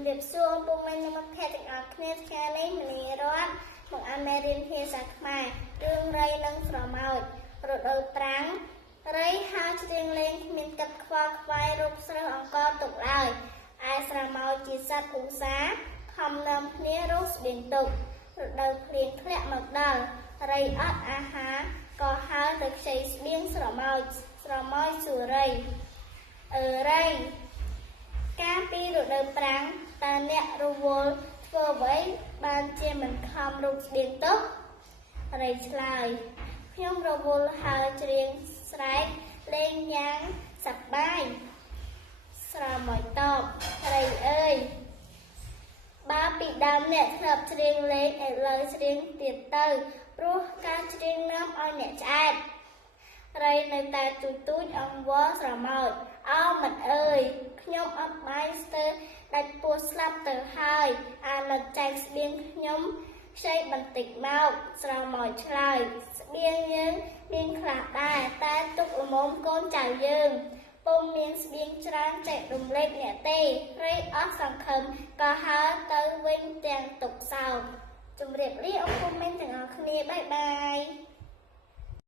ជំរាបសួរពុកម៉ែនិងមិត្តភក្តិទាំងអស់គ្នាថ្ងៃនេះមនីរតន៍មកអានមេរៀនភាសាខ្មែររឿងរៃនិងស្រមោចរដូវប្រាំងរៃហើរច្រៀងលេងគ្មានកាត់ខ្វល់ខ្វាយរូបស្រស់អង្គទុកឡើយឯស្រមោចជាសត្វឧស្សាហ៍ខំនាំគ្នារស់ស្បៀងទុករដូវភ្លៀងធ្លាក់មកដល់រៃអត់អាហារក៏ហើរទៅខ្ចីស្បៀងស្រមោចសួររៃរៃកាលពីរដូវប្រាំងតើអ្នករវល់ធ្វើអ្វីបានជាមិនខំរូបស្បៀងទុករៃឆ្លើយខ្ញុំរវល់ហើរច្រៀងស្រែកលេងយ៉ាងសប្បាយស្រមោចតបរៃអើយបើពីដើមអ្នកធ្លាប់ច្រៀងលេងឥឡូវច្រៀងទៀតទៅព្រោះការច្រៀងនាំឲ្យអ្នកឆ្អែតរៃនៅតែទូចអង្វរស្រមោចអោមិត្តអើយខ្ញុំអត់បាយស្ទើរដាច់ពោះស្លាប់ទៅហើយអាណិតចែកស្បៀងខ្ញុំខ្ចីបន្តិចមកស្រមោចឆ្លើយស្បៀងយើងមានខ្លះដែរតែទុកល្មមកូនចៅយើងពុំមានស្បៀងច្រើនចែករំលែកអ្នកទេរៃអស់សង្ឃឹមក៏ហើរទៅវិញទាំងទុកសោកជម្រាបលាអរគុណមែនទាំងអស់គ្នាបាយបាយ